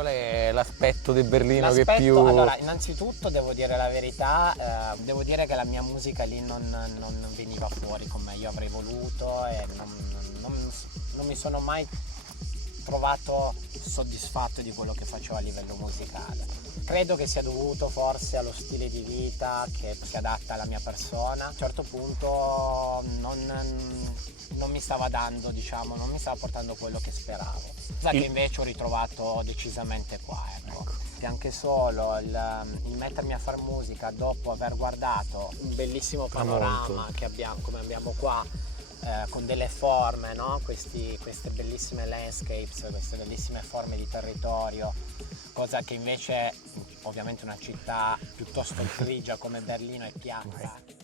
Qual è l'aspetto di Berlino L'aspetto, che più... allora, innanzitutto devo dire la verità, devo dire che la mia musica lì non veniva fuori come io avrei voluto e non mi sono mai trovato soddisfatto di quello che facevo a livello musicale. Credo che sia dovuto forse allo stile di vita che si adatta alla mia persona. A un certo punto non mi stava dando, diciamo, non mi stava portando quello che speravo. Cosa che invece ho ritrovato decisamente qua, ecco. Che anche solo il mettermi a fare musica dopo aver guardato un bellissimo panorama che abbiamo, come abbiamo qua, con delle forme, no? Queste bellissime landscapes, queste bellissime forme di territorio, cosa che invece ovviamente una città piuttosto grigia come Berlino è piatta.